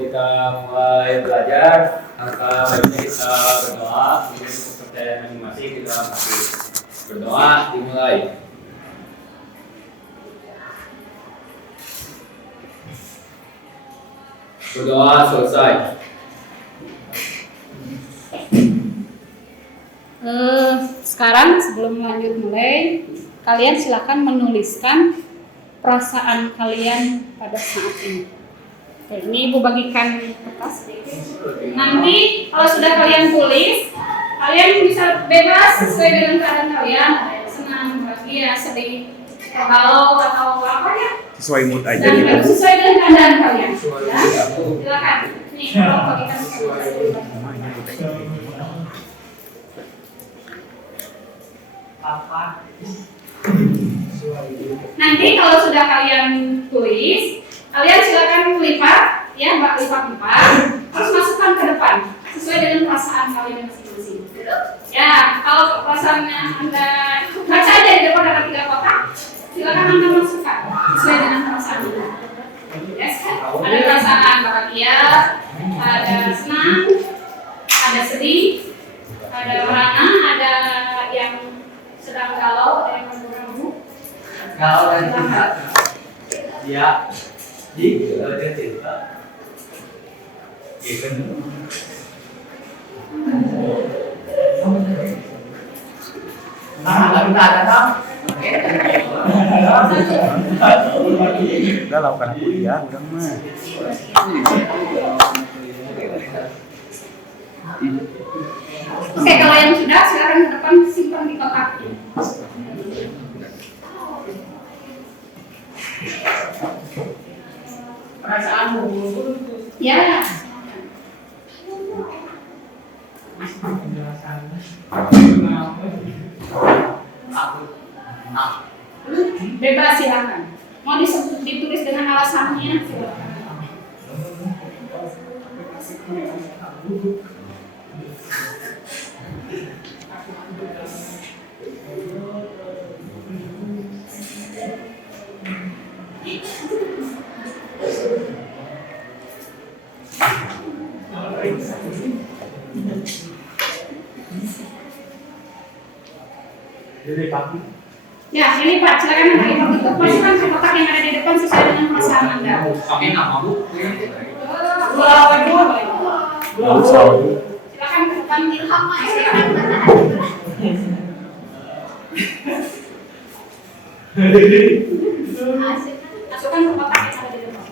kita mulai belajar, maka baiknya kita berdoa untuk kepercayaan masing-masing di dalam hati. Berdoa dimulai. Berdoa selesai. Sekarang sebelum lanjut mulai, kalian silakan menuliskan perasaan kalian pada saat ini. Oke, ini Ibu bagikan kertas. Nanti kalau sudah kalian tulis, kalian bisa bebas sesuai dengan keadaan kalian. Ada yang senang, bahagia, sedih, galau atau apa ya? Sesuai mood aja Dan gitu. sesuai dengan keadaan kalian. Ya, silakan. Nih, kalau bagikan nanti kalau sudah kalian tulis, kalian silakan lipat, ya, lipat, terus masukkan ke depan sesuai dengan perasaan kalian masing-masing. Ya, kalau perasaannya Anda baca aja di depan ada 3 kotak, silakan Anda masukkan sesuai dengan perasaan Anda. Yes, ada perasaan bahagia, ada senang, ada sedih, ada merana, ada yang sedang galau, ada yang ragu-ragu. Galau dan cinta. Ya, di galau dan cinta. Gitu. Udah lah karena kuliah udah mah. Oke, kalau yang sudah, silakan ke depan simpan di kotak. Perasaanmu. Ya. Bebas silakan. Mau ditulis dengan alasannya silakan. Ya, ini Pak, silakan Anda lipat itu. Masukkan ke kotak yang ada di depan sesuai dengan perasaan Anda. Pakai nama Bu. Silakan ke depan Ilham. Masukkan ke kotak yang ada di depan.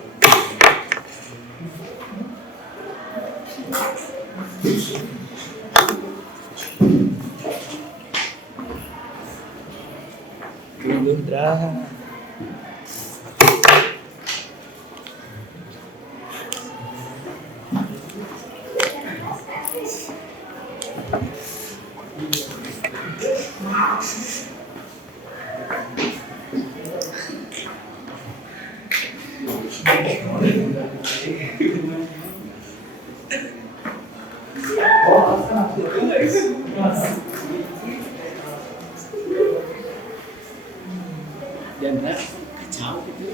Indra. Jangan kacau gitu.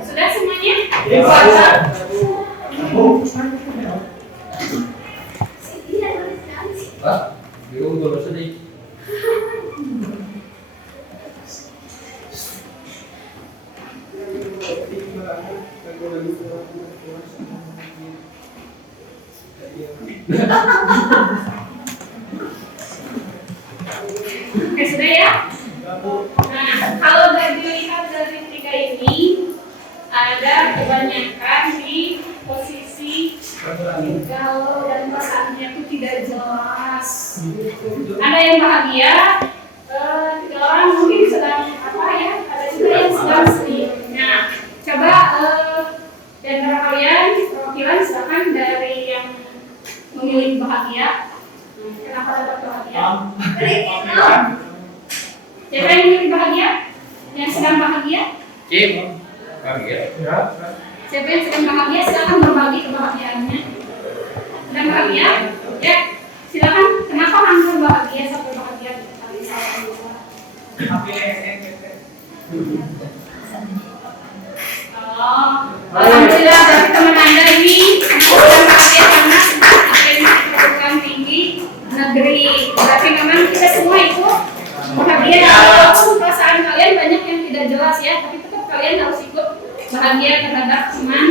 Sudah semuanya? Pak, bingung dulu sedih. Oke, sudah ya? Nah, kalau dilihat dari 3 ini, ada kebanyakan di posisi galau dan perasaannya itu tidak jelas. Ada yang bahagia, 3 orang mungkin sedang apa ya? Ada juga yang sedang sedih. Nah, coba di antara kalian perwakilan silakan dari yang memilih bahagia. Kenapa dapat Ya. Siapa yang ingin bahagia? Yang sedang bahagia? Kim, bahagia. Siapa yang sedang bahagia? Silakan berbagi kebahagiaannya. Sedang bahagia? Ya. Silakan. Kenapa Anda bahagia sampai bahagia? Oh, alhamdulillah dari teman Anda ini sedang bahagia karena perguruan tinggi negeri. Berarti memang kita semua itu bahagia. Walaupun perasaan kalian banyak yang tidak jelas ya, tapi tetap kalian harus ikut bahagia terhadap teman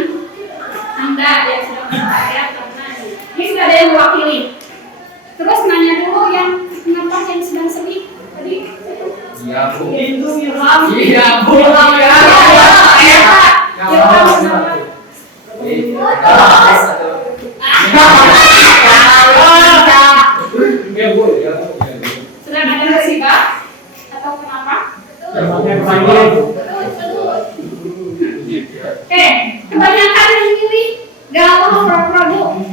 Anda yang sedang bahagia karena ini sudah ada yang mewakili. Terus nanya dulu yang kenapa yang sedang sedih tadi? Iya bu. Iya bu. Sudah ada musibah atau kenapa? Kebanyakan yang milih galau pura-pura.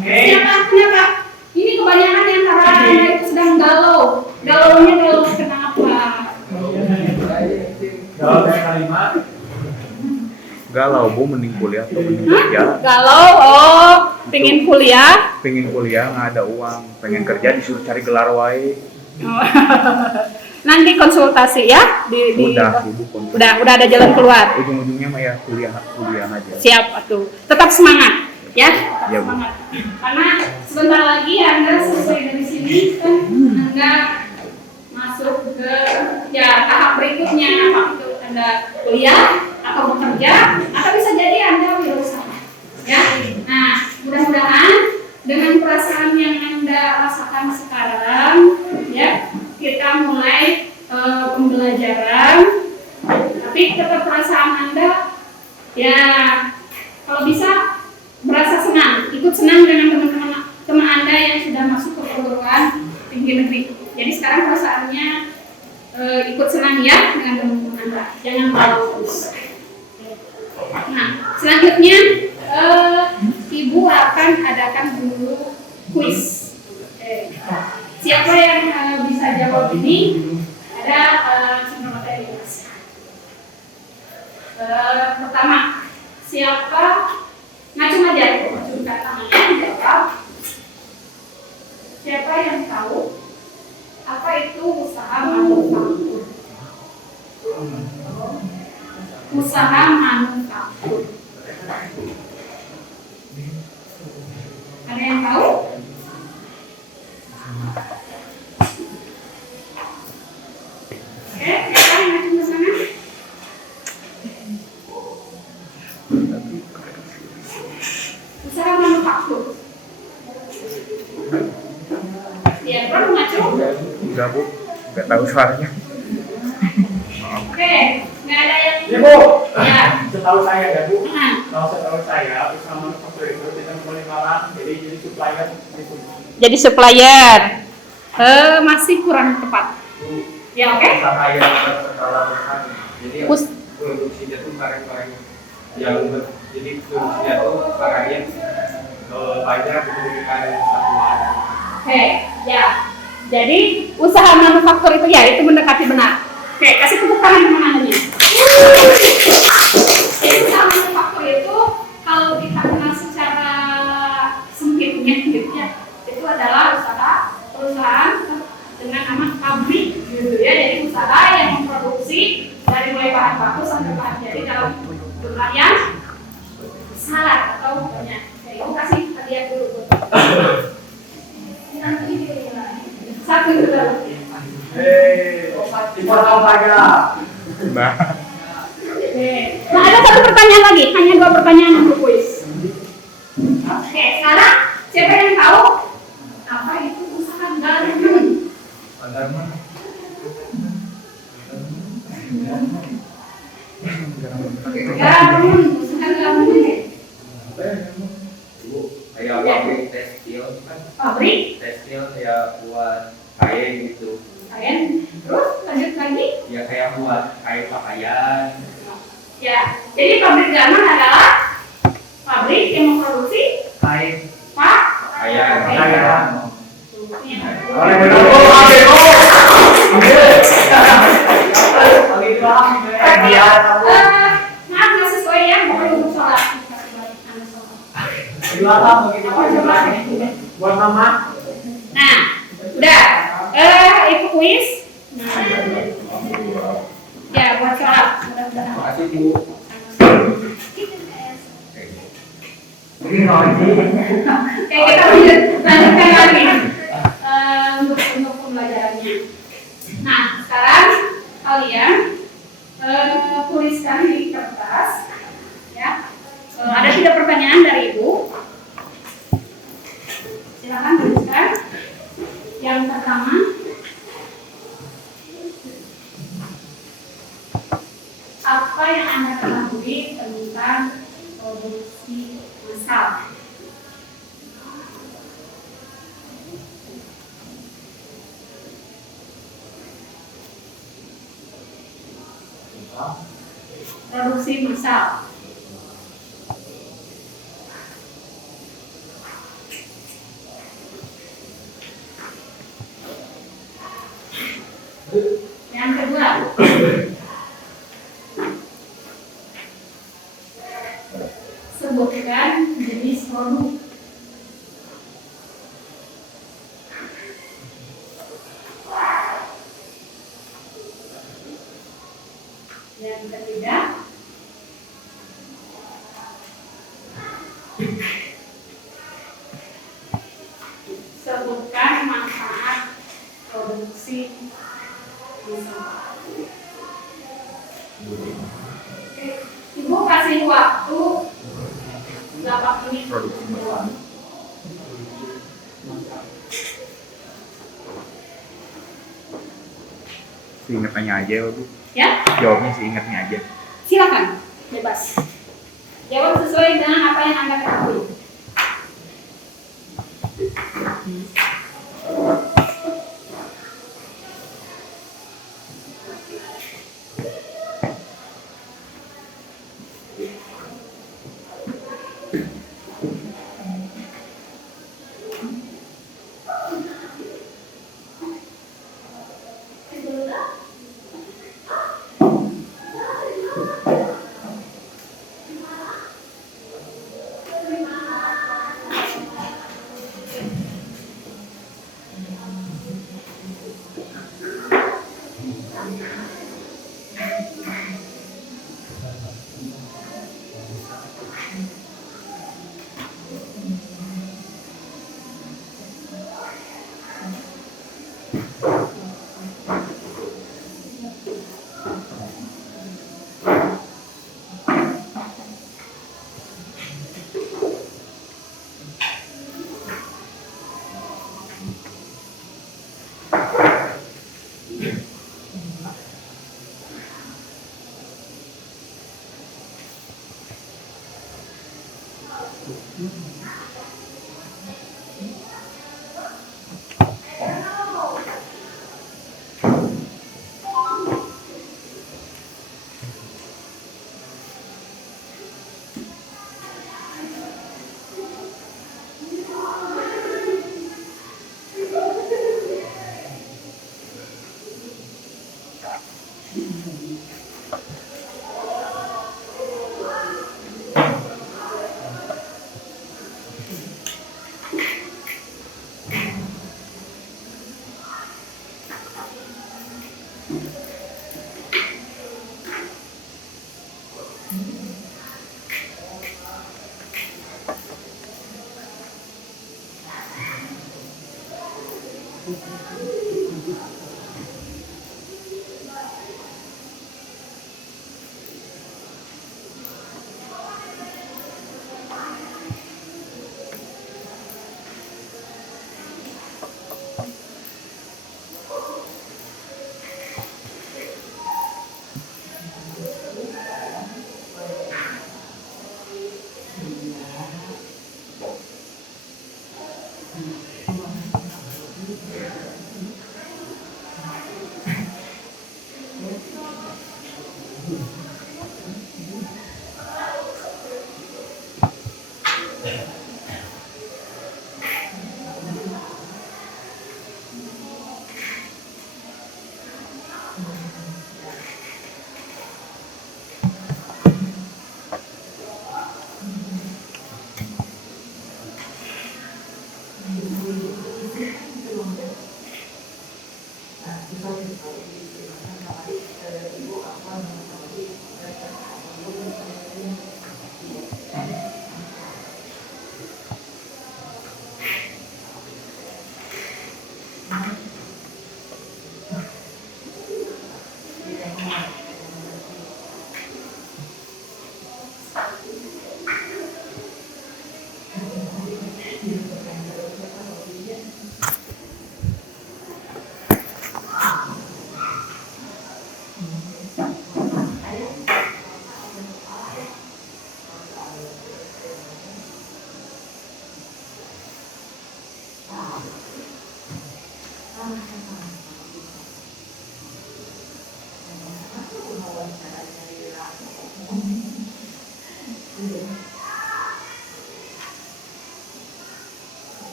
Kenapa? Ini kebanyakan yang karena itu sedang galau. Galaunya galau kenapa? Galau bu, mending kuliah atau mending kerja? Galau, pengen kuliah. Pengen kuliah nggak ada uang, pengen kerja disuruh cari gelar wae. Nanti konsultasi ya Udah ibu konsul. udah ada jalan keluar. Ujung-ujungnya mah ya kuliah aja. Siap atuh. Tetap semangat ya. Tetap Ya, Bu. semangat. Karena sebentar lagi Anda selesai dari sini kan Anda masuk ke ya tahap berikutnya, apa itu Anda kuliah atau bekerja atau bisa jadi Anda wirausaha. Ya. Nah, mudah-mudahan dengan perasaan yang Anda rasakan sekarang ya, kita mulai pembelajaran, tapi tetap perasaan Anda ya kalau bisa berasa senang, ikut senang dengan teman Anda yang sudah masuk ke perguruan tinggi negeri. Jadi sekarang perasaannya ikut senang ya dengan teman-teman Anda, jangan malu terus. Nah, selanjutnya Ibu akan adakan dulu kuis. Siapa yang bisa jawab ini? Ada semua materi. Pertama, siapa ngacung aja, acungkan tangannya jawab. Siapa yang tahu apa itu usaha manufaktur? Usaha manufaktur. Ada yang tahu? Oke, siapa yang ngacung ke sana? Usaha manufaktur. Ya, perlu ngacung? Enggak bu, nggak tahu suaranya. Oke, nggak ada yang. Ya bu, Ya. setahu saya ya bu, Nah, kalau setahu saya usaha manufaktur itu tidak boleh malah jadi supplier gitu. jadi supplier. Masih kurang tepat. Ya, oke. Usaha yang berskala besar. Jadi Us- produksinya tuh barang-barang yang jadi produksinya tuh barang yang banyak diberikan satuan. Oke, ya. Jadi usaha manufaktur itu ya itu mendekati benar. Oke, kasih tepuk tangan teman-temannya. Usaha manufaktur itu kalau kita kenal secara sempitnya gitu ya, itu adalah perusahaan dengan nama pabrik gitu ya. Jadi usaha yang memproduksi dari mulai bahan baku sampai bahan jadi dalam jumlah yang besar atau banyak. Oke, aku kasih hadiah dulu. Satu dulu. Informasi saja. Nah, Oke. Nah, ada satu pertanyaan lagi, hanya 2 pertanyaan untuk kuis. Oke, sekarang siapa yang tahu apa itu usaha garmen? Garmen, usaha garmen. Kayak pabrik tekstil, Pabrik, tekstil kayak buat kain gitu. kain. Terus lanjut lagi. Ya kayak buat kain pakaian. Ya, jadi pabrik garmen adalah pabrik yang memproduksi Kain. Pakaian. Pakaian. Tuh, ini. Oleh benar. Silakan begitu buat mama. Nah, udah. Ikut kuis. Ya, buat sholat. Mudah-mudahan. Makasih Bu. Oke, kita lanjutkan lagi untuk pembelajarannya. Nah, sekarang kalian tuliskan di kertas, ya. Ada 3 pertanyaan dari Ibu. Silakan tuliskan. Yang pertama, apa yang Anda ketahui tentang produksi massal? Produksi massal. Yang kedua, sebutkan jenis produk. Yang ketiga, sebutkan manfaat produksi massal. Oke, Ibu kasih waktu 8 menit Produksi massal. Seingatnya aja ya Bu. Ya, Jawabnya seingatnya aja. silakan, bebas. Jawab sesuai dengan apa yang Anda ketahui.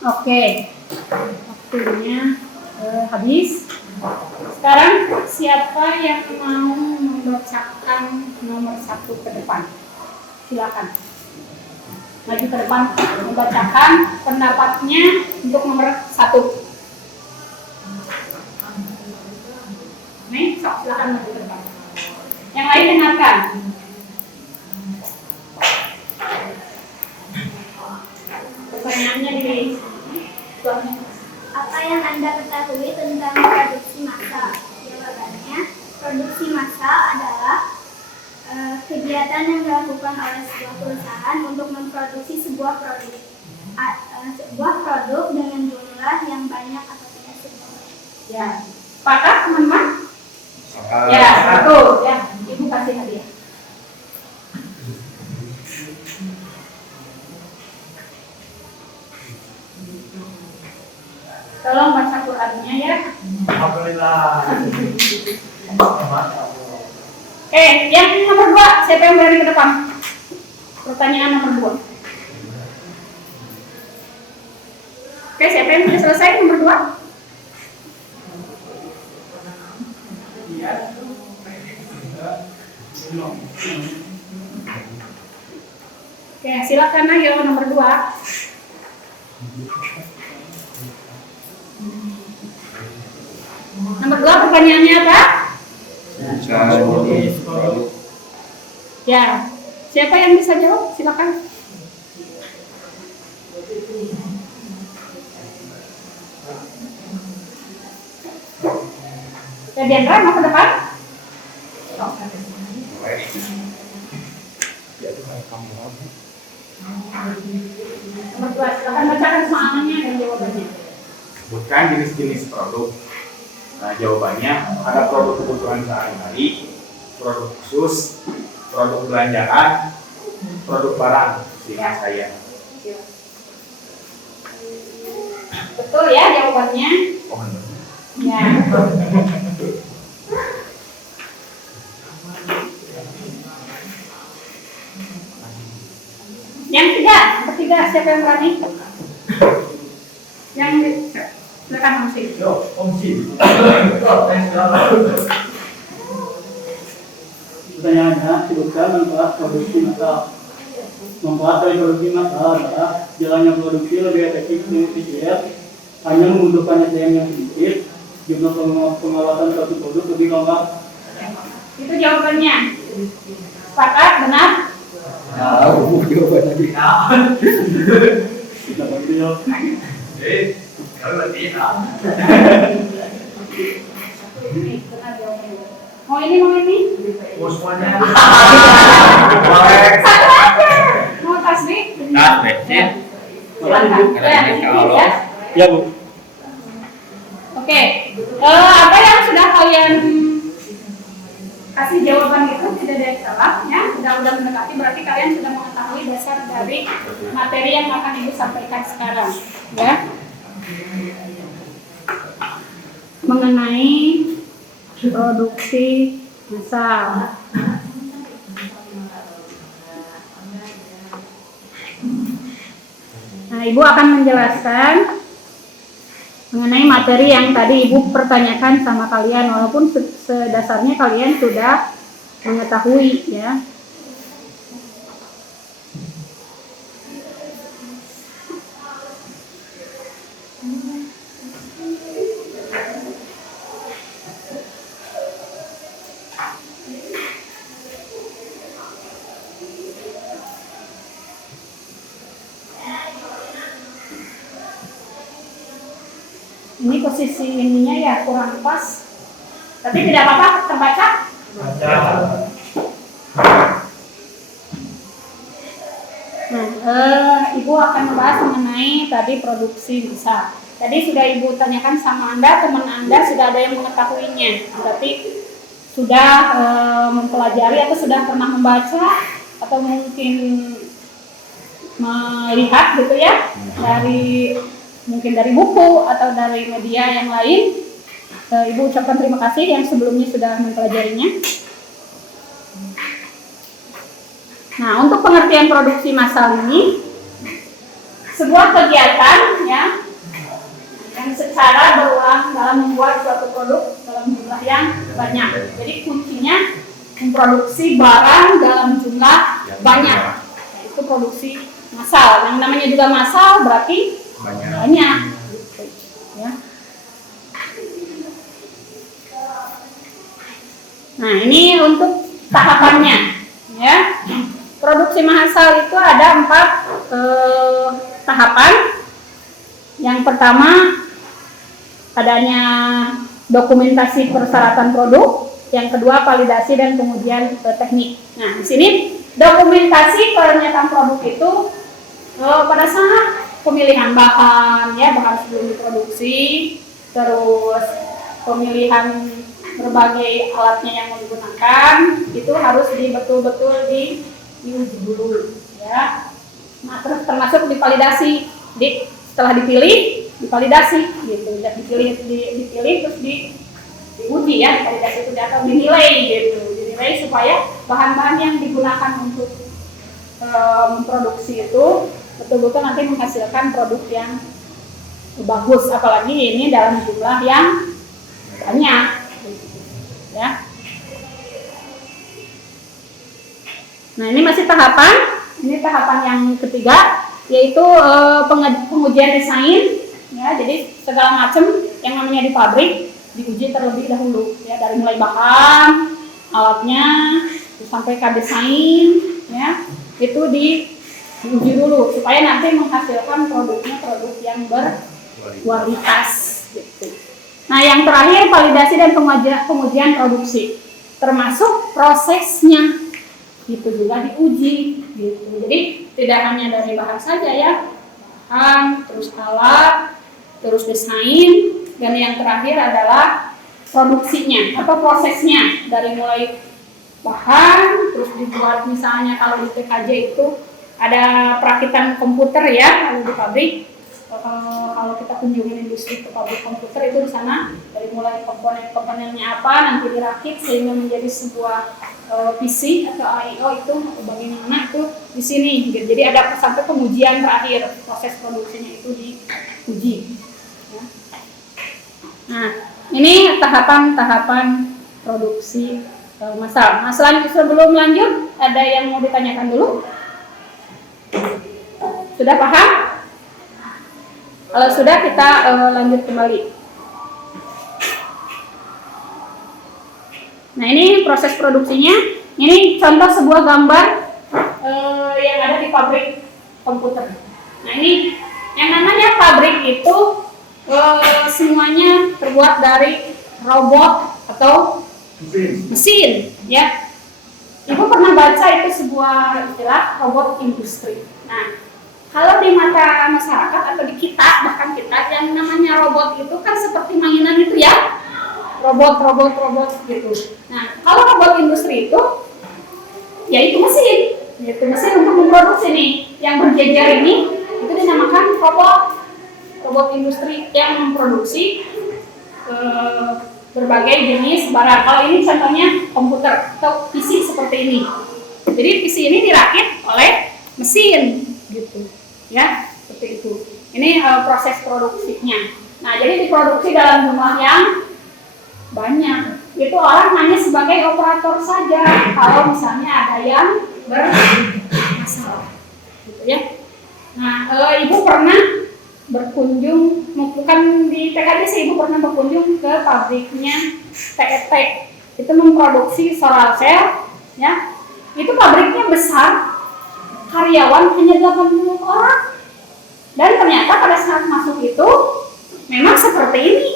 Oke, waktunya habis. Sekarang siapa yang mau membacakan nomor 1 ke depan? Silakan. Maju ke depan, membacakan pendapatnya untuk nomor 1. Nih, sok, silakan maju ke depan. Yang lain dengarkan. Pertanyaannya di apa yang Anda ketahui tentang produksi massal? Jawabannya, produksi massal adalah kegiatan yang dilakukan oleh sebuah perusahaan untuk memproduksi sebuah produk dengan jumlah yang banyak atau tidak sedikit. ya, sepakat teman-teman? Ya, betul. Ya, Ibu kasih hadiah. Tolong baca Qurannya ya. Alhamdulillah. Yang nomor 2, siapa yang berani ke depan? Pertanyaan nomor 2. Siapa yang sudah selesai nomor 2? Silakan ayo nomor 2. Nomor 2 pertanyaannya apa? Ya, siapa yang bisa jawab? Silakan. Diandra mau ke depan? Nomor 2, silakan bacakan soalnya dan jawabannya. Sebutkan jenis-jenis produk. Nah, jawabannya ada produk kebutuhan sehari-hari, produk khusus, produk belanjaan, produk barang. Seingat saya. Betul ya jawabannya? Oh, benar. Ya. Yang ketiga siapa yang berani? Yang silakan Om Sih. Yo, Om Sih. Pertanyaannya, sebutkan manfaat produksi massal. Manfaat dari produksi massal adalah jalannya produksi lebih efektif dan efisien, hanya membutuhkan SDM yang sedikit, jumlah pengawasan satu produk lebih lengkap. Itu jawabannya. Sepakat, benar? Tahu jawaban lagi. Kita bantu. Mau ini, mau ini? semuanya. Mau tasbih? Tasbih, sih. Silakan. Ya. Ya Bu. Oke, apa yang sudah kalian kasih jawaban itu tidak ada yang salah, ya. Sudah mendekati, berarti kalian sudah mengetahui dasar dari materi yang akan Ibu sampaikan sekarang, ya. Mengenai produksi massal. Nah, Ibu akan menjelaskan mengenai materi yang tadi Ibu pertanyakan sama kalian, walaupun sedasarnya kalian sudah mengetahui, ya. Ini posisi ininya ya kurang pas, tapi tidak apa-apa, terbaca. Nah, Ibu akan membahas mengenai tadi produksi bisa. Tadi sudah Ibu tanyakan sama Anda, teman Anda sudah ada yang mengetahuinya, berarti sudah mempelajari atau sudah pernah membaca atau mungkin melihat gitu ya, mungkin dari buku atau dari media yang lain. Ibu ucapkan terima kasih yang sebelumnya sudah mempelajarinya. Nah, untuk pengertian produksi massal ini sebuah kegiatan, ya, yang secara berulang dalam membuat suatu produk dalam jumlah yang banyak. Jadi kuncinya memproduksi barang dalam jumlah banyak. Nah, itu produksi massal. Yang namanya juga massal berarti banyak. Ya. Nah, ini untuk tahapannya, ya. Produksi massal itu ada 4 tahapan. Yang pertama, adanya dokumentasi persyaratan produk. Yang kedua, validasi dan kemudian teknik. Nah, di sini dokumentasi pernyataan produk itu pada saat pemilihan bahan, ya, bahan sebelum diproduksi, terus pemilihan berbagai alatnya yang mau digunakan, itu harus betul-betul diuji dulu, ya. Nah, terus termasuk divalidasi, setelah dipilih, divalidasi, gitu, dipilih terus diuji, ya, validasi itu atau dinilai, gitu, dinilai supaya bahan-bahan yang digunakan untuk memproduksi itu betul-betul nanti menghasilkan produk yang bagus, apalagi ini dalam jumlah yang banyak, ya. Nah, ini masih tahapan, ini tahapan yang ketiga, yaitu pengujian desain, ya. Jadi segala macam yang namanya di pabrik diuji terlebih dahulu, ya, dari mulai bahan, alatnya, sampai ke desain, ya, itu diuji dulu supaya nanti menghasilkan produknya produk yang berkualitas, gitu. Nah, yang terakhir validasi dan pengujian produksi, termasuk prosesnya itu juga diuji, gitu. Jadi tidak hanya dari bahan saja, ya, bahan, terus alat, terus desain, dan yang terakhir adalah produksinya atau prosesnya, dari mulai bahan terus dibuat, misalnya kalau di PKJ itu ada perakitan komputer, ya, kalau di pabrik. Kalau kita kunjungi industri ke pabrik komputer itu di sana dari mulai komponen-komponennya apa nanti dirakit sehingga menjadi sebuah PC atau I/O itu bagaimana itu di sini. Jadi ada sampai pengujian terakhir, proses produksinya itu diuji. Ya. Nah, ini tahapan-tahapan produksi massal. Nah, sebelum lanjut ada yang mau ditanyakan dulu? Sudah paham? Kalau sudah, kita lanjut kembali. Nah, ini proses produksinya. Ini contoh sebuah gambar yang ada di pabrik komputer. Nah, ini yang namanya pabrik itu semuanya terbuat dari robot atau mesin, ya. Ibu pernah baca itu sebuah istilah robot industri. Nah, kalau di mata masyarakat atau di kita, bahkan kita, yang namanya robot itu kan seperti mainan itu ya, robot gitu. Nah, kalau robot industri itu, ya itu mesin untuk memproduksi nih, yang berjejer ini, itu dinamakan robot industri yang memproduksi berbagai jenis barang. Kalau ini contohnya komputer atau PC seperti ini. Jadi PC ini dirakit oleh mesin, gitu, ya, seperti itu. Ini proses produksinya. Nah, jadi diproduksi dalam jumlah yang banyak. Itu orang hanya sebagai operator saja. Kalau misalnya ada yang bermasalah, gitu ya. Nah, ibu pernah berkunjung, bukan di TKD sih, ibu pernah berkunjung ke pabriknya TET. Itu memproduksi solar cell, ya. Itu pabriknya besar, karyawan hanya 80 orang. Dan ternyata pada saat masuk itu memang seperti ini,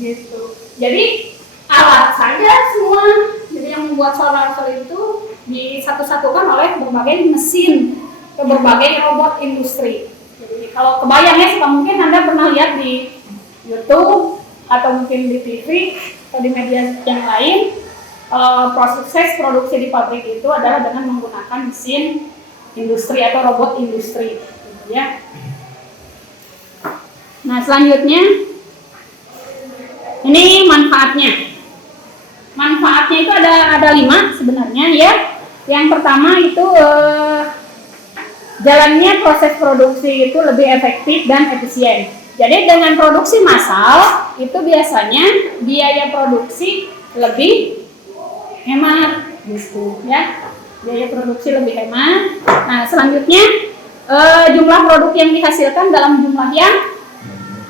gitu. Jadi alat saja semua. Jadi yang membuat solar cell itu disatu-satukan oleh berbagai mesin atau berbagai robot industri. Jadi kalau kebayang ya, mungkin Anda pernah lihat di YouTube atau mungkin di TV atau di media yang lain, proses produksi di pabrik itu adalah dengan menggunakan mesin industri atau robot industri, gitu ya. Nah, selanjutnya ini manfaatnya. Manfaatnya itu ada 5 sebenarnya ya. Yang pertama itu jalannya proses produksi itu lebih efektif dan efisien. Jadi dengan produksi massal itu biasanya biaya produksi lebih hemat, gitu ya. Biaya produksi lebih hemat. Nah, selanjutnya jumlah produk yang dihasilkan dalam jumlah yang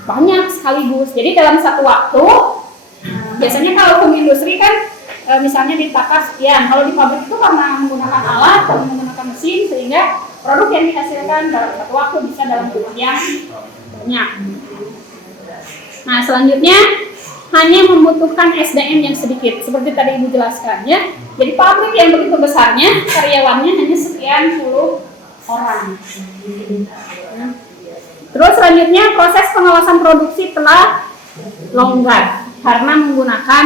banyak sekaligus. Jadi dalam satu waktu, biasanya kalau home industri kan misalnya ditakar sekian. Kalau di pabrik itu karena menggunakan alat, karena menggunakan mesin, sehingga produk yang dihasilkan dalam satu waktu bisa dalam jumlah yang banyak. Nah, selanjutnya hanya membutuhkan SDM yang sedikit, seperti tadi Ibu jelaskan ya. Jadi pabrik yang begitu besarnya, karyawannya hanya sekian puluh orang. Terus selanjutnya proses pengawasan produksi telah longgar karena menggunakan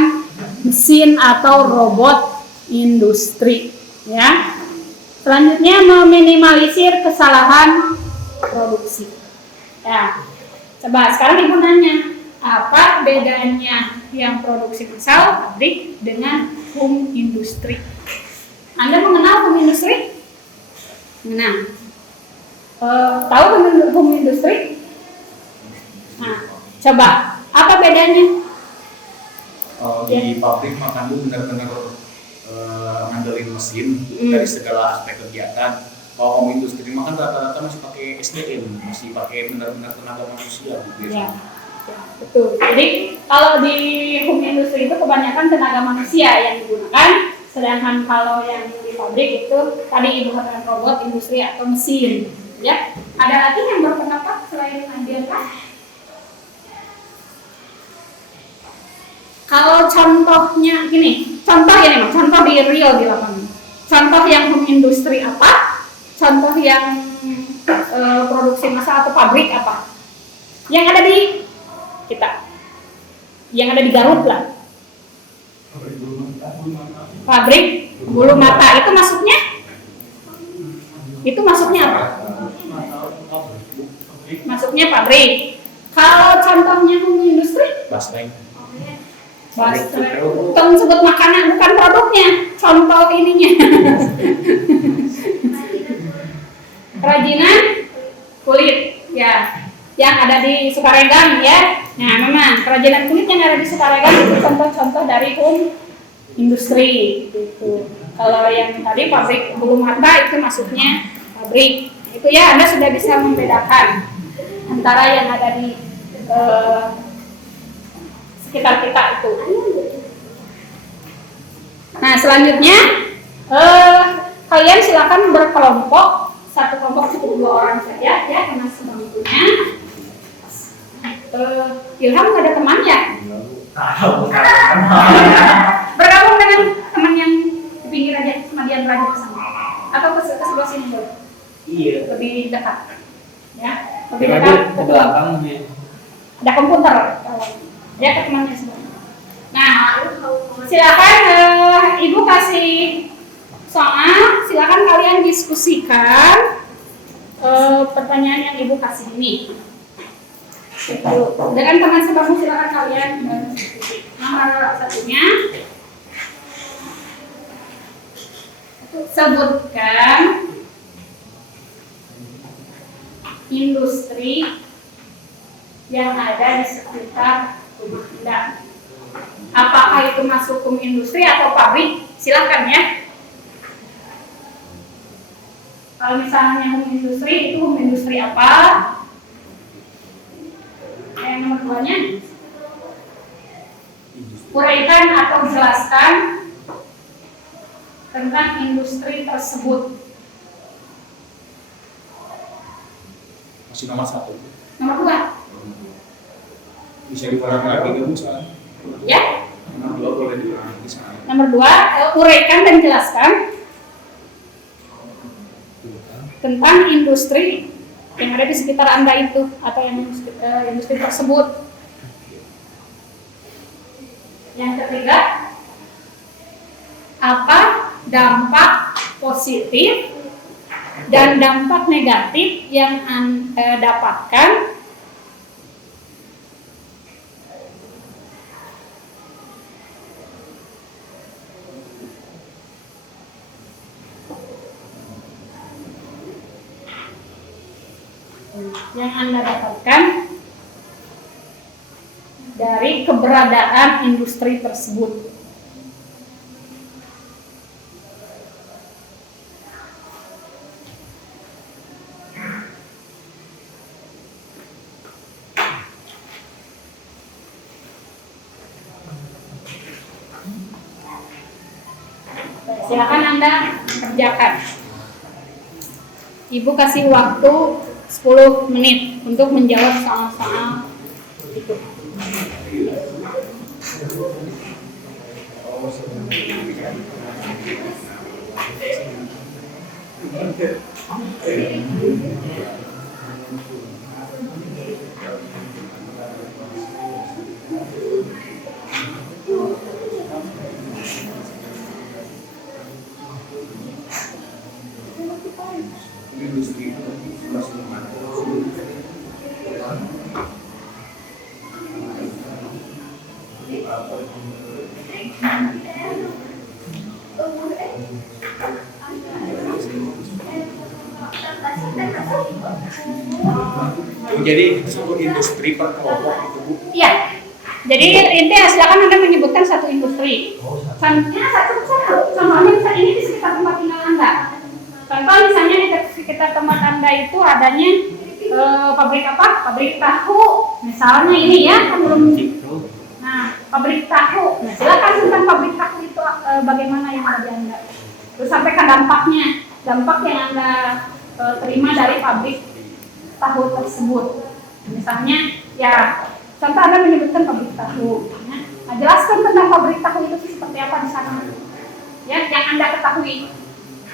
mesin atau robot industri, ya. Selanjutnya meminimalisir kesalahan produksi. Ya, coba sekarang Ibu nanya, apa bedanya yang produksi massal pabrik dengan home industri? Anda mengenal home industri? Mengenal? Tahu home industri? Nah, coba apa bedanya? Di pabrik makan dulu benar-benar ngandelin mesin dari segala aspek kegiatan. Kalau home industri makan rata-rata masih pakai SDM, masih pakai benar-benar tenaga manusia gitu ya. Ya, betul. Jadi kalau di home industry itu kebanyakan tenaga manusia yang digunakan, sedangkan kalau yang di pabrik itu tadi Ibu katakan robot industri atau mesin, ya. Ada lagi yang berpendapat selain Adianka? Kalau contohnya gini, contoh di real di lapangan. Contoh yang home industry apa? Contoh yang produksi massal atau pabrik apa? Yang ada di kita, yang ada di Garut lah. Pabrik bulu mata itu masuknya? Itu masuknya apa? Masuknya pabrik. Kalau contohnya home industri? Basreng. Bukan sebut makanan, bukan produknya, contoh ininya. Kerajinan kulit, ya, yang ada di Sukaregang, ya. Nah, memang kerajinan kulit yang ada di Sukaregang itu contoh-contoh dari home industri, gitu. Kalau yang tadi pabrik bulu mata itu masuknya pabrik. Itu ya, Anda sudah bisa membedakan antara yang ada di sekitar kita itu. Nah, selanjutnya kalian silakan berkelompok, satu kelompok cukup 2 orang saja ya, karena sebangkunya. Ilham nggak ada teman ya? Tahu. Bergabung dengan teman yang di pinggir aja, sama Dian Raja kesana. Atau ke sebelah sini dulu, Iya. lebih dekat. Ya, lebih Coba dekat. ke belakang nih. Ada komputer. Ya ke temannya semua. Nah, silakan Ibu kasih soal, silakan kalian diskusikan pertanyaan yang Ibu kasih ini. Itu. Dengan teman sebangku silakan kalian diskusi. Nomor satunya, sebutkan industri yang ada di sekitar rumah Anda. Apakah itu masuk ke industri atau pabrik? Silakan ya. Kalau misalnya home industri, itu home industri apa? Yang nomor 2-nya, uraikan atau jelaskan tentang industri tersebut. Masih nomor 1. Nomor 2, Bisa diulang lagi nggak bisa? ya. Nomor 2 boleh diulang lagi sekali. Nomor 2, uraikan dan jelaskan tentang industri yang ada di sekitar Anda itu atau yang industri tersebut. Yang ketiga, apa dampak positif dan dampak negatif yang Anda dapatkan dari keberadaan industri tersebut. Silakan Anda kerjakan. Ibu kasih waktu 10 menit untuk menjawab soal-soal itu. Industri jadi sebuah industri per kelompok itu Bu. Iya. Jadi intinya silakan Anda menyebutkan satu industri. Contohnya contohnya ini di sekitar tempat tinggal Anda. Contoh misalnya di sekitar tempat Anda itu adanya pabrik apa? Pabrik tahu. Misalnya ini ya, kan belum. Nah, pabrik tahu. Nah, silakan tentang pabrik tahu itu bagaimana yang ada di Anda. Terus sampaikan dampaknya, dampak yang Anda terima dari pabrik tahu tersebut. Misalnya, ya, contoh Anda menyebutkan pabrik tahu. Nah, jelaskan tentang pabrik tahu itu seperti apa di sana. Ya, yang Anda ketahui.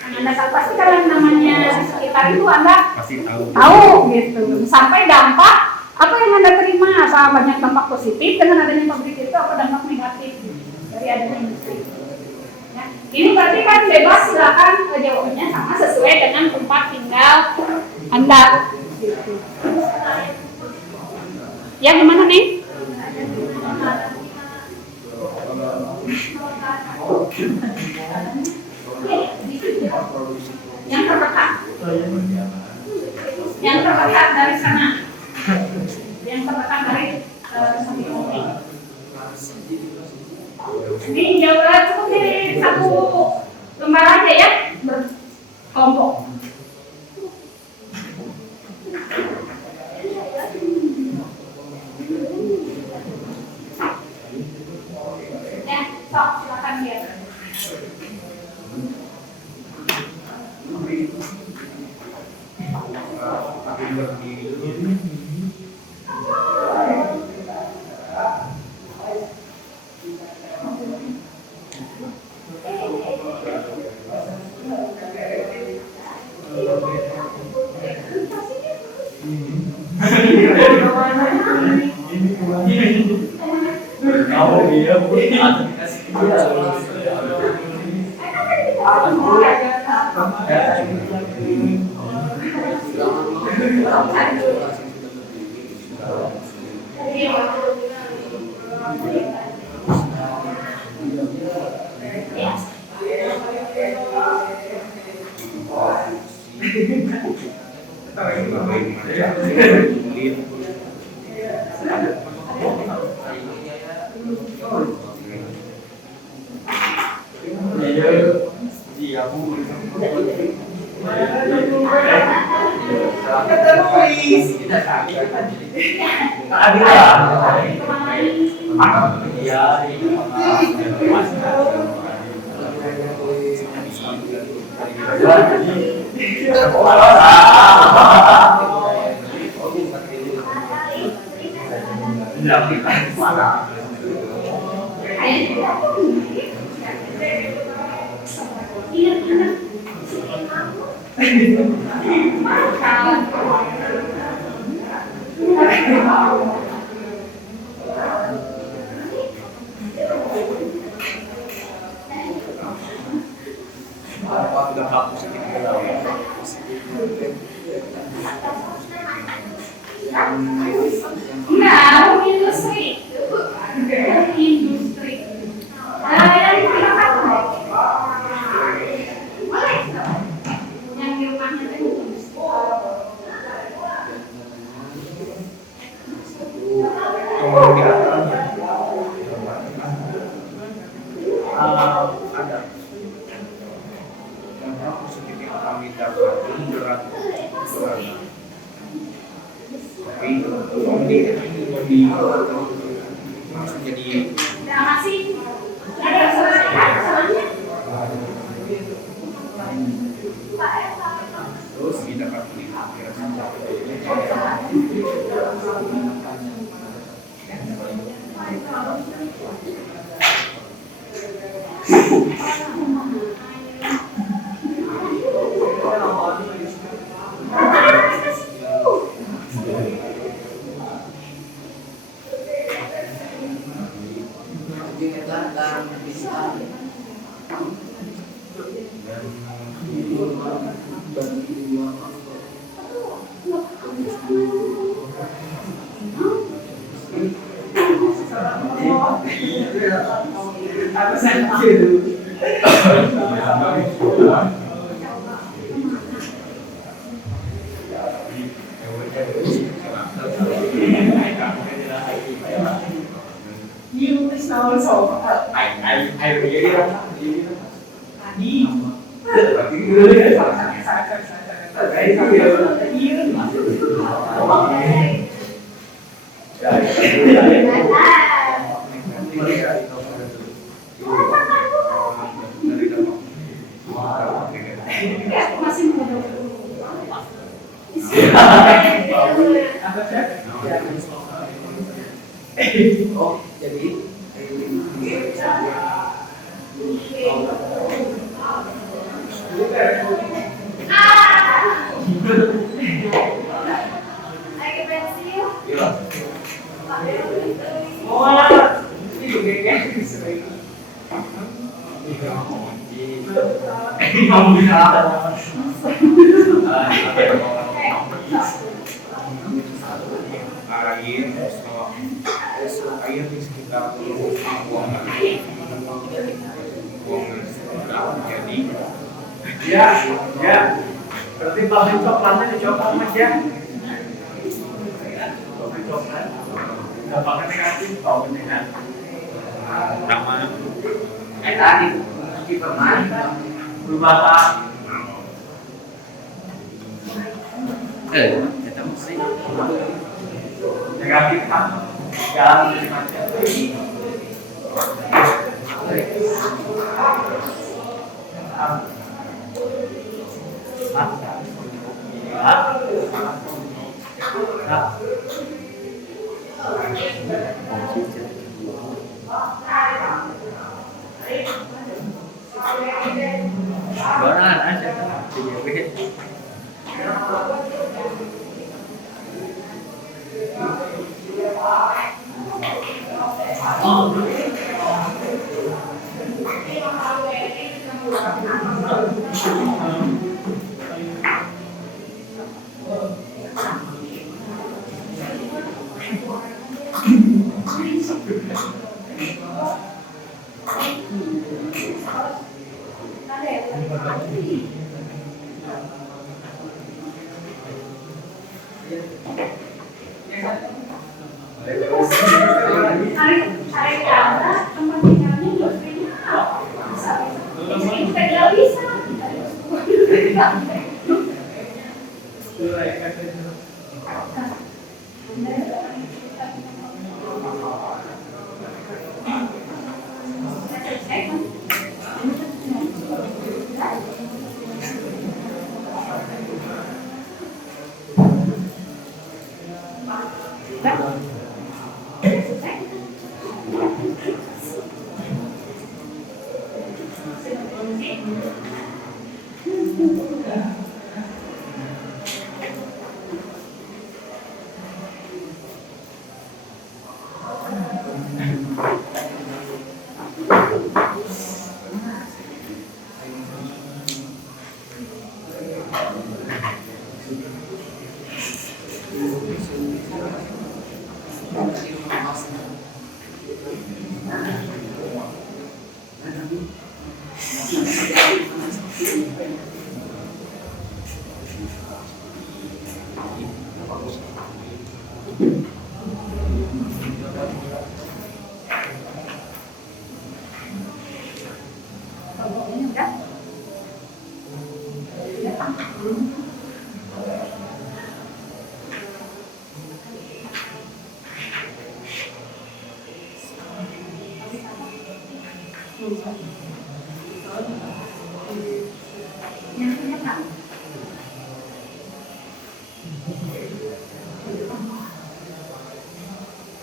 Anda tahu pasti kalau namanya sekitar itu Anda Pasti tahu. tahu gitu. Sampai dampak apa yang Anda terima, apa banyak dampak positif dengan adanya pabrik itu, apa dampak negatif dari adanya industri. Ya. Ini berarti kan bebas, silakan jawabnya sama sesuai dengan tempat tinggal Anda. Gitu. Ya gimana nih? Yang terdekat. Yang terdekat dari sana. Yang terdekat dari samping ini. Ini jawab cukup di satu lembar aja ya, berkelompok. Ya, sok silakan lihat. Oh iya, Nah, industri. Industri. Yang di rumahnya itu. Ada dampak positif yang kami dapatkan berat tapi di langsung jadi Terima kasih. Ada selesai. terus didapat Masih muda. Oh, jadi Lagi pensil. air di sekitar buangan jadi ya, berarti pabrik coklatnya dicopot mas ya. Pabrik coklat, dampaknya negatif, tahu kan? sama Tadi di permain berubah apa? kita mesti Negatif kan? Jangan macam Doran aja di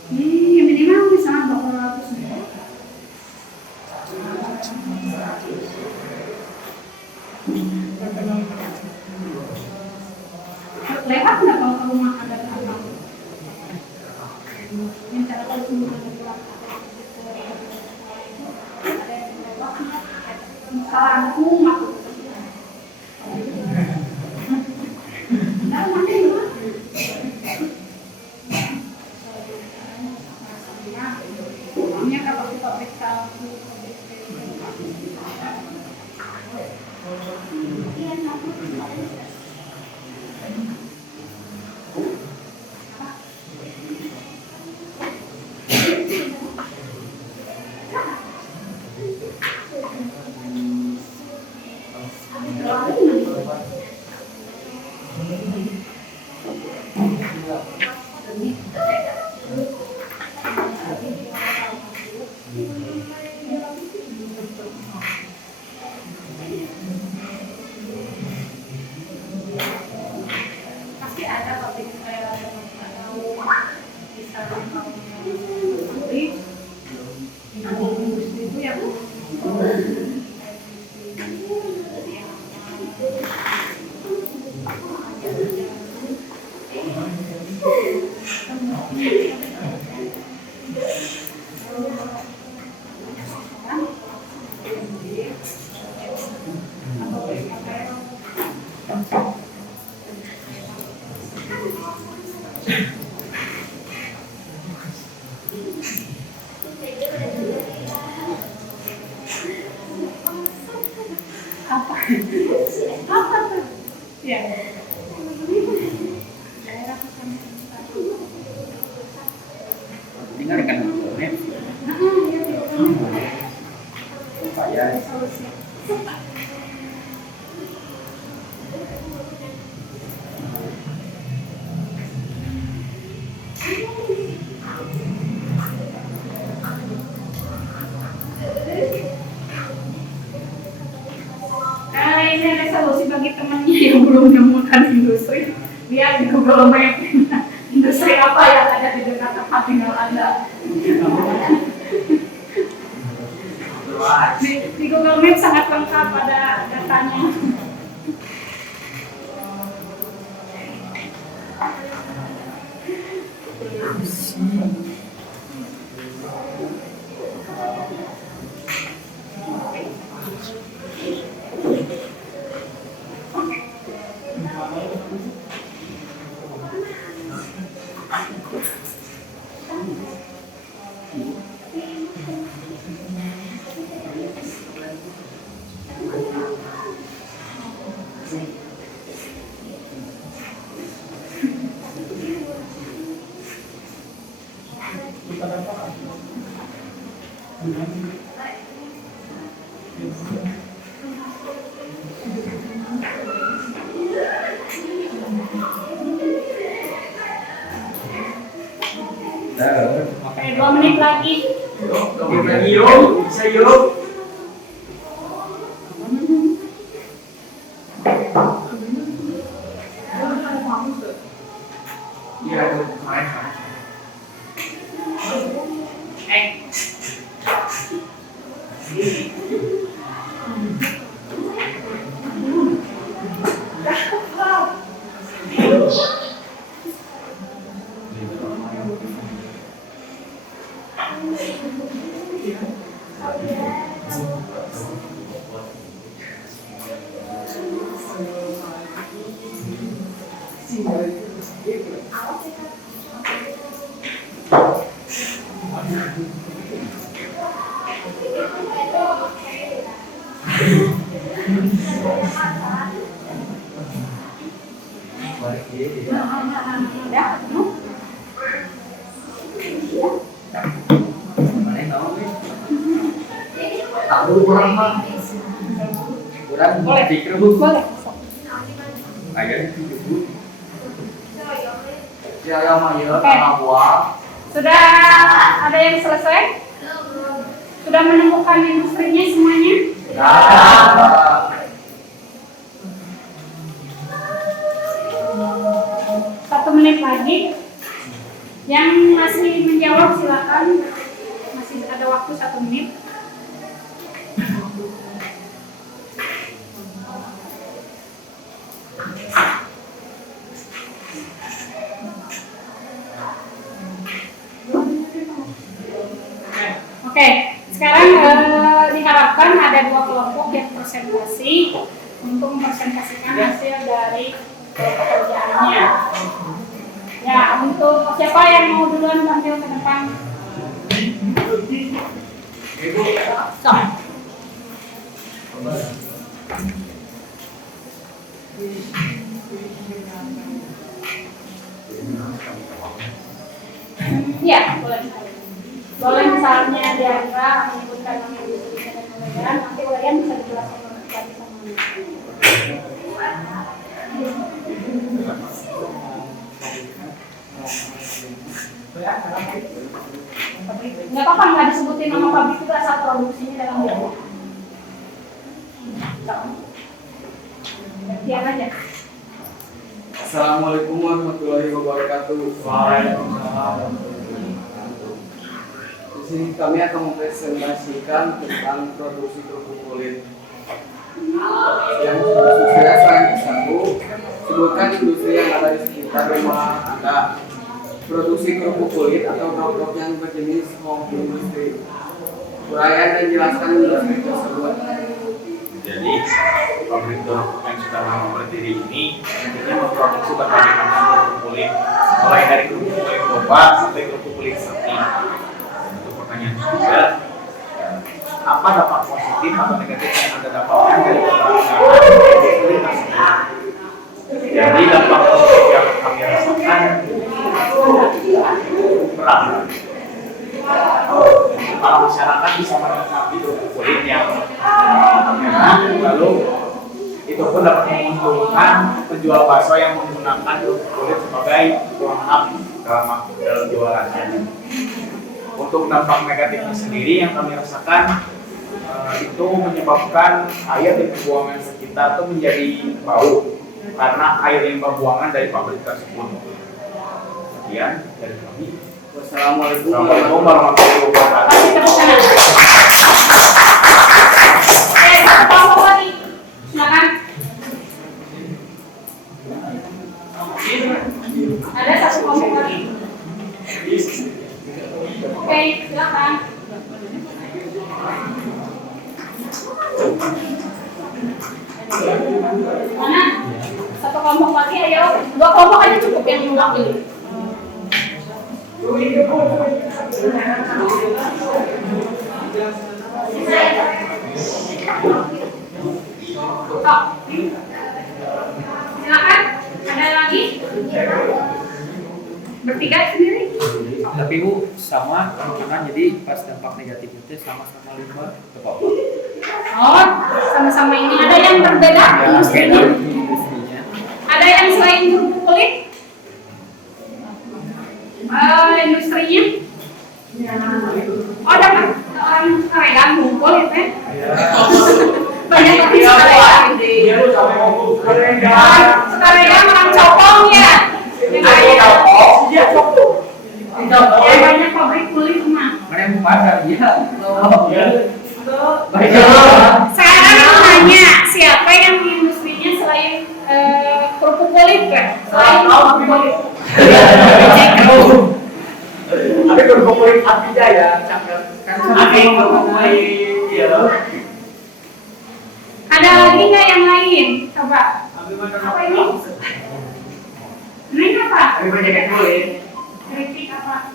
Minimal bisa 200. Lewat nggak kalau ke rumah ada apa? Yang cara kalau salah rumah. Pasti ada topik kayak bisa industri itu yang apa tuh ya Tinggal kan Google Supaya ini ada solusi bagi temannya yang belum menemukan industri. Lihat di Google Map industri apa yang ada di dekat tempat tinggal Anda. Di Google Map sangat lengkap ada datanya. Oke, 2 menit lagi. Yuk, lagi yuk, bisa yuk. Iya, main. Aku kurang mah. Kurang pikir bu. Boleh. Ayo itu. Ya, yang mah ya, Oke. tanah buah. Sudah ada yang selesai? Sudah menemukan industrinya semuanya? Ya. 1 menit lagi. Yang masih menjawab silakan. Masih ada waktu 1 menit. Oke, sekarang diharapkan ada 2 kelompok yang presentasi untuk mempresentasikan hasil dari pekerjaannya. Ya, untuk siapa yang mau duluan tampil ke depan? So. Ya, boleh. Boleh misalnya Diandra menyebutkan nama Indonesia dan Ulean, nanti Ulean bisa dijelaskan lagi sama nggak apa-apa, nggak disebutin nama pabrik itu asal produksinya dalam video. Gantian aja. Assalamualaikum warahmatullahi wabarakatuh. Waalaikumsalam. Di sini kami akan mempresentasikan tentang produksi kerupuk kulit. Yang saya selain itu, sebutkan industri yang ada di sekitar rumah Anda. Produksi kerupuk kulit atau produk yang berjenis home industry. Uraian dan jelaskan industri tersebut. Jadi pabrik kerupuk yang sudah lama berdiri ini memproduksi berbagai macam kerupuk kulit, mulai dari kerupuk kulit domba sampai kerupuk kulit sapi. Untuk pertanyaan juga, apa dampak positif atau negatif yang Anda dapatkan dari keberhasilan industri tersebut? Jadi dampak positif yang kami rasakan berat. Para masyarakat bisa menikmati kerupuk kulit yang enak, lalu itu pun dapat menguntungkan penjual bakso yang menggunakan kerupuk kulit sebagai pelengkap dalam jualannya. Untuk dampak negatifnya sendiri yang kami rasakan itu menyebabkan air di pembuangan sekitar itu menjadi bau karena air limbah buangan dari pabrik tersebut. Sekian dari kami. Wassalamualaikum Warahmatullahi wabarakatuh. Kasih tepuk tangan. Satu kelompok lagi. Silakan. Ada satu kelompok lagi. Oke, silakan. Mana? Satu kelompok lagi, ayo. 2 kelompok aja cukup yang mewakili. Oh. Silakan. Ada lagi? Bertiga sendiri? Tapi Bu sama lingkungan, jadi pas dampak negatif itu sama-sama limbah ke apa? Oh, sama-sama ini ada yang berbeda industrinya? Industrinya. Ada yang selain kerupuk kulit? Industrinya? Oh, ada orang Karegang ngumpul itu ya? Banyak tapi Karegang. Karegang orang Copong ya? Banyak pabrik kulit mah. Mana yang pasar dia? Sekarang aku tanya, siapa yang di industrinya selain kerupuk kulit kan? Selain kerupuk kulit. Tapi kerupuk kulit apinya ya, cakep. Ada lagi nggak yang lain? Coba. Apa ini? Ini apa? Keripik apa?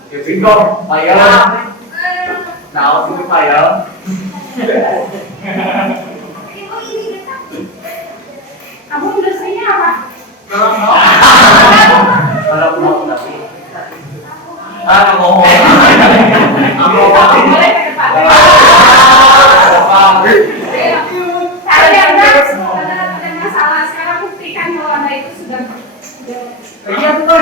Kamu industrinya apa? Boleh ke depan. Ada masalah. Sekarang buktikan kalau Anda itu sudah berdua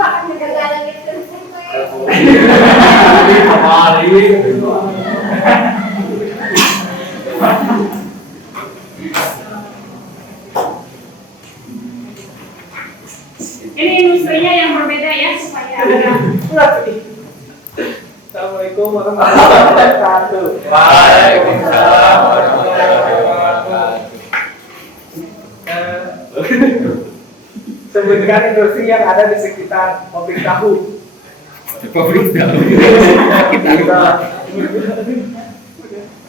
akan menjaga lagi ini industrinya yang berbeda ya supaya ada. Assalamualaikum warahmatullahi wabarakatuh. Waalaikumsalam warahmatullahi wabarakatuh. Sebutkan industri yang ada di sekitar pabrik tahu. Pabrik tahu.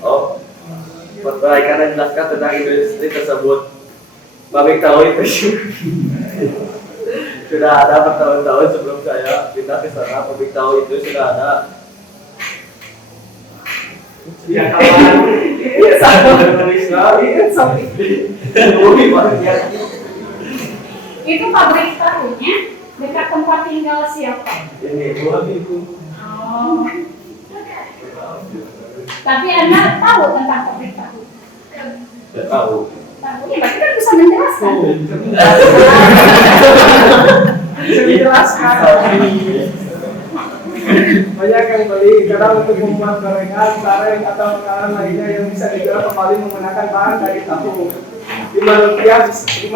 Oh, perbaikan dan jelaskan tentang industri tersebut. Pabrik tahu itu sudah ada bertahun-tahun sebelum saya pindah ke sana. Pabrik tahu itu sudah ada. Ya kawan, iya sama Indonesia, iya sama Itu pabrik tahunya dekat tempat tinggal siapa? ini Oh. Tapi Anda tahu tentang pabrik tahu? tidak tahu. Tahu ya, berarti kan bisa menjelaskan. Dijelaskan. Banyak yang beli karena untuk membuat gorengan, sareng atau makanan lainnya yang bisa dijual kembali menggunakan bahan dari tahu. Rp5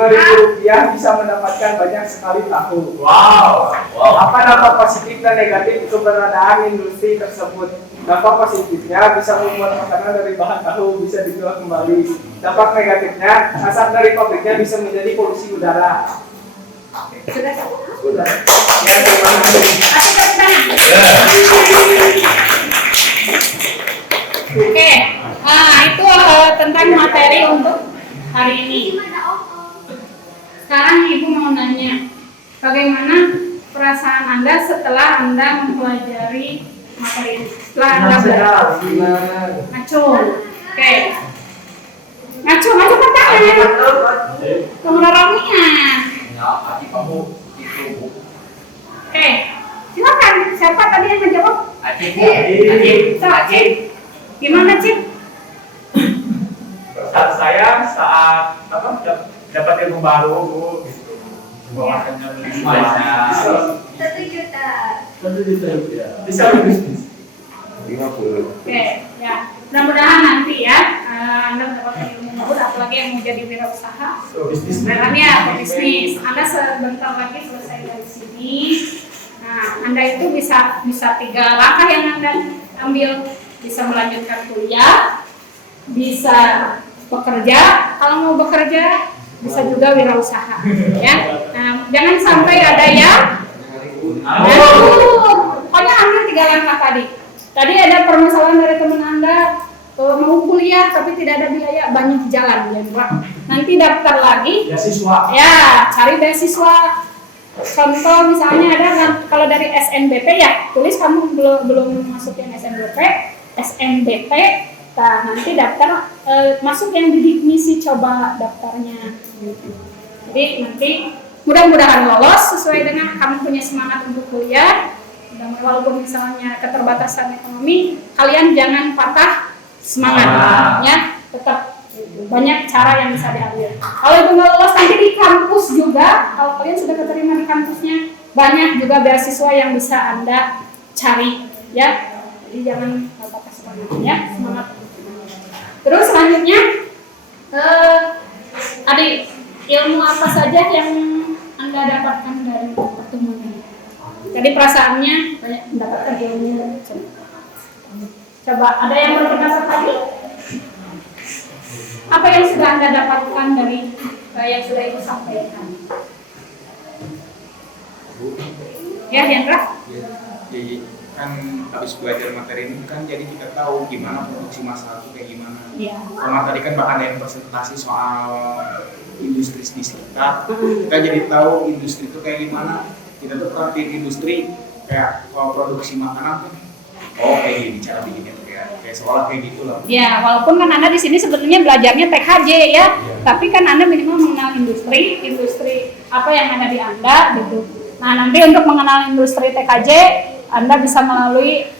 bisa mendapatkan banyak sekali tahu. Wow. Apa dampak positif dan negatif keberadaan industri tersebut? Dampak positifnya bisa membuat makanan dari bahan tahu bisa dijual kembali. Dampak negatifnya, asap dari pabriknya bisa menjadi polusi udara. Sudah. Ya, terima kasih. Oke, nah itu tentang materi untuk hari ini. Sekarang Ibu mau nanya, bagaimana perasaan Anda setelah Anda mempelajari materi ini? Setelah Anda belajar. Ngaco. Oke. Ngaco pertanyaan. Kemudiannya. Oke, silakan. Siapa tadi yang menjawab? Acik. Gimana, Cip? Saat saya dapat ilmu baru, Bu, gitu. Bawakannya lebih banyak. 1 juta. Bisa bisnis. 50. Oke, ya. Mudah-mudahan nanti ya Anda mendapatkan ilmu baru, apalagi yang mau jadi wirausaha. Bisnis. Merahnya bisnis. Anda sebentar lagi selesai dari sini. Nah, Anda itu bisa 3 langkah yang Anda ambil. Bisa melanjutkan kuliah, bisa bekerja. Kalau mau bekerja, bisa juga wirausaha. Ya. Nah, jangan sampai ada yang pokoknya ambil 3 langkah tadi. Tadi ada permasalahan dari teman Anda mau kuliah tapi tidak ada biaya, banyak jalan ya, Pak. Nanti daftar lagi. Beasiswa. Ya, cari beasiswa. Contoh misalnya ada kalau dari SNBP ya, tulis kamu belum masukin SNBP Nah, nanti daftar masuk yang di misi coba daftarnya. Gitu. Jadi nanti mudah-mudahan lolos sesuai dengan kamu punya semangat untuk kuliah. Dan walaupun misalnya keterbatasan ekonomi, kalian jangan patah semangat, ya. Tetap banyak cara yang bisa diambil. Kalau itu nggak lolos nanti di kampus juga, kalau kalian sudah keterima di kampusnya, banyak juga beasiswa yang bisa Anda cari, ya. Jadi jangan patah semangat, ya. Semangat. Terus selanjutnya, adik, ilmu apa saja yang Anda dapatkan dari pertemuan ini? Jadi perasaannya banyak mendapatkan ilmu. Coba ada yang berpendapat lagi? Apa yang sudah Anda dapatkan dari yang sudah Ibu sampaikan? Ya, Hendra? Jadi kan habis belajar materi ini kan jadi kita tahu gimana produksi massal itu kayak gimana. Iya. Sama tadi kan bahkan ada yang presentasi soal industri di sekitar. Kita jadi tahu industri itu kayak gimana. Kita tuh perhatiin industri kayak kalau produksi makanan tuh, oh kayak gini cara bikinnya kayak sekolah kayak gitu loh. Ya, walaupun kan Anda di sini sebetulnya belajarnya TKJ ya, tapi kan Anda minimal mengenal industri apa yang ada di Anda gitu. Nah, nanti untuk mengenal industri TKJ, Anda bisa melalui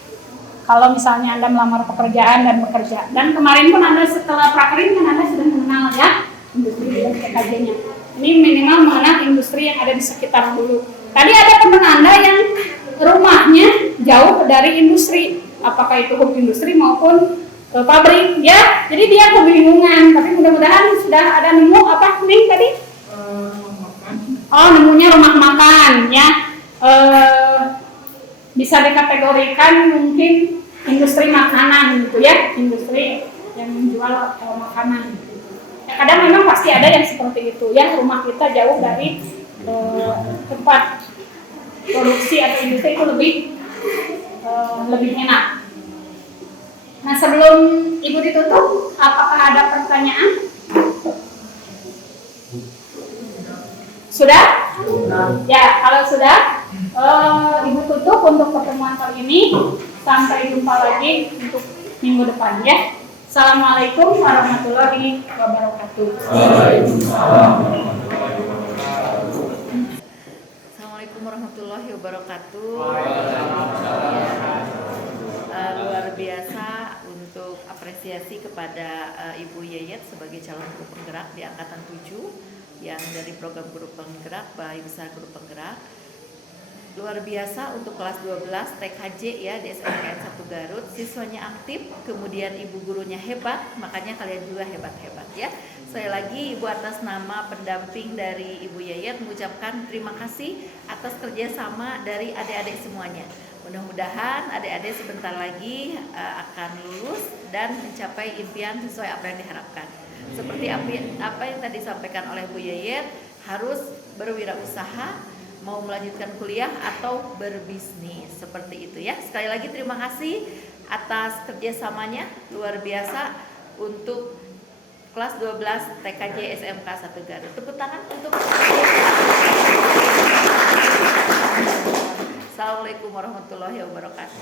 kalau misalnya Anda melamar pekerjaan dan bekerja. Dan kemarin pun Anda setelah prakerin kan Anda sudah mengenal ya industri TKJ-nya. Ini minimal mengenal industri yang ada di sekitar dulu. Tadi ada teman Anda yang rumahnya jauh dari industri, apakah itu hub industri maupun pabrik ya. Jadi dia kebingungan, tapi mudah-mudahan sudah ada nemu apa nih tadi? Oh, nemunya rumah makan ya. Bisa dikategorikan mungkin industri makanan gitu ya, industri yang menjual makanan. Ya, kadang memang pasti ada yang seperti itu ya, rumah kita jauh dari tempat produksi atau industri itu lebih enak. Nah, sebelum Ibu ditutup, apakah ada pertanyaan? Sudah? Ya, kalau sudah, Ibu tutup untuk pertemuan kali ini. Sampai jumpa lagi untuk minggu depan ya. Assalamualaikum warahmatullahi wabarakatuh. Assalamualaikum warahmatullahi wabarakatuh. Luar biasa untuk apresiasi kepada Ibu Yeyet sebagai calon guru penggerak di angkatan 7 yang dari program guru penggerak Balai Besar Guru Penggerak. Luar biasa untuk kelas 12 TKJ ya di SMKN 1 Garut, siswanya aktif, kemudian ibu gurunya hebat, makanya kalian juga hebat-hebat ya. Sekali lagi Ibu atas nama pendamping dari Ibu Yayat mengucapkan terima kasih atas kerjasama dari adik-adik semuanya. Mudah-mudahan adik-adik sebentar lagi akan lulus dan mencapai impian sesuai apa yang diharapkan. Seperti apa yang tadi disampaikan oleh Bu Yayat, harus berwirausaha, mau melanjutkan kuliah atau berbisnis, seperti itu ya. Sekali lagi terima kasih atas kerjasamanya, luar biasa untuk kelas 12 TKJ SMK 1 Garut. Tepuk tangan untuk Assalamualaikum warahmatullahi wabarakatuh.